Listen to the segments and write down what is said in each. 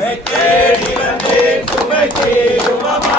உமை தேடி வந்தேன் உமை தேடுமமா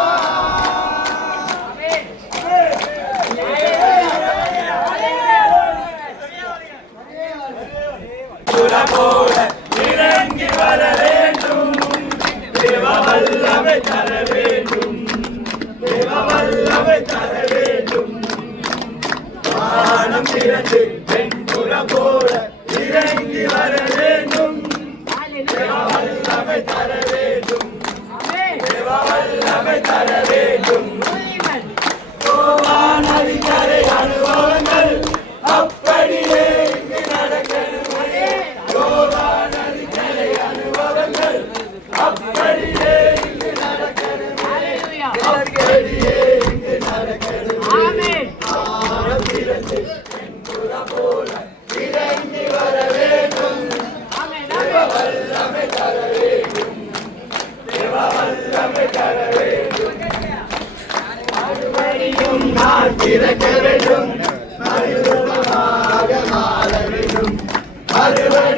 உள்ளம் திறந்து பெண்புறம் போல இறங்கி வர வேண்டும் வல்லமை தர வேண்டும் வல்லமை தர வேண்டும் கோவானதி கரை அனுபவங்கள் அப்படியே இங்கு நடக்கிறது கோவானதி கரை அனுபவங்கள் அப்படியே இங்கு நடக்கிறது அப்படியே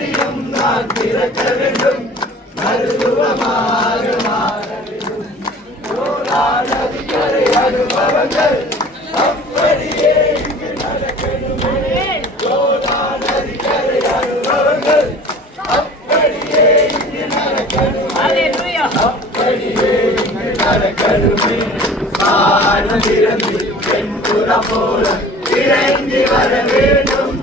மறுபடியும் நான் பிறக்க வேண்டும் மருத்துவமாக போராட அதிகாரி அனுபவங்கள் அப்படியே இங்கு நடக்கணுமே போல இறங்கி வர வேண்டும்.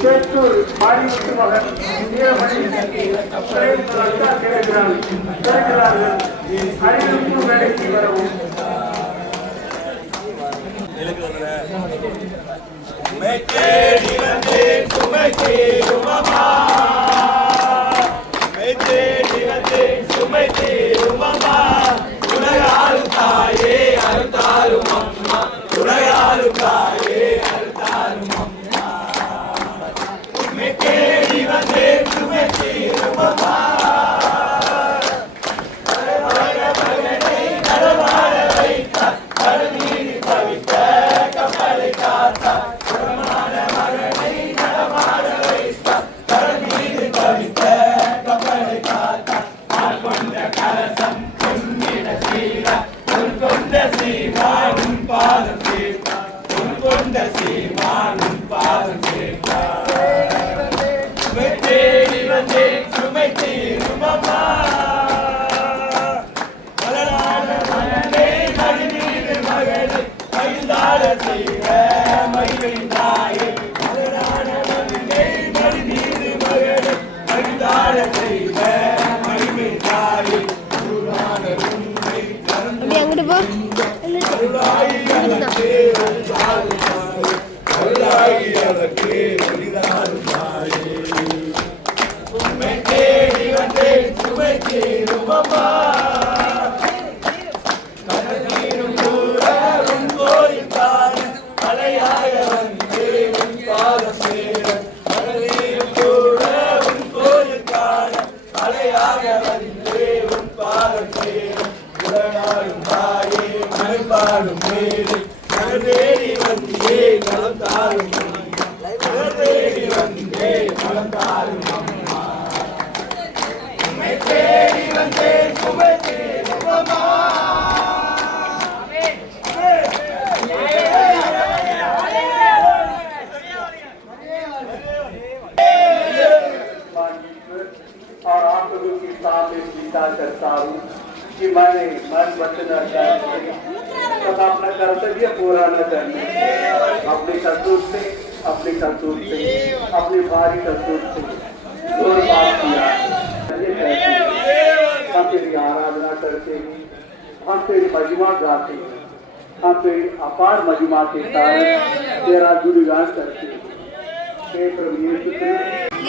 சேத்தூர் மாரிமுத்து மகன் வீரமணி கிடைக்கிறார்கள் அறிவிப்பு வேலைக்கு வரவும் தேடி வந்தேன் சுமை தேடி reality. தாயே மறுபாடும் மேலே நகர் தேடி வந்தே நலம் தாரும் அம்மா. நகர் தேடி வந்தே நலம் தாரும் அம்மா உம்மை தேடி வந்தே சுமை தீருமம்மா. और आप लोगों के सामने स्वीकार करता हूँ कि मैंने, मन वचन और कर्म तथा अपना कर्तव्य पूरा न करने अपने करतूत से, अपने करतूत से, अपनी भारी करतूत से। और पाप किया हम तेरी आराधना करते हैं, हम तेरी महिमा गाते हैं, हम तेरी अपार महिमा के कारण तेरा गुणगान करते हैं। हे प्रभु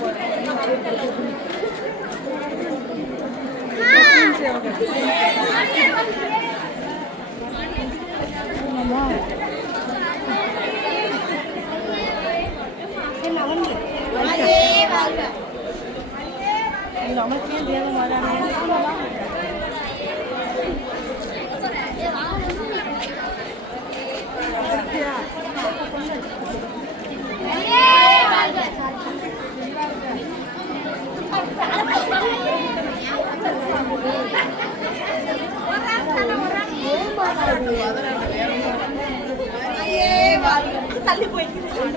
妈。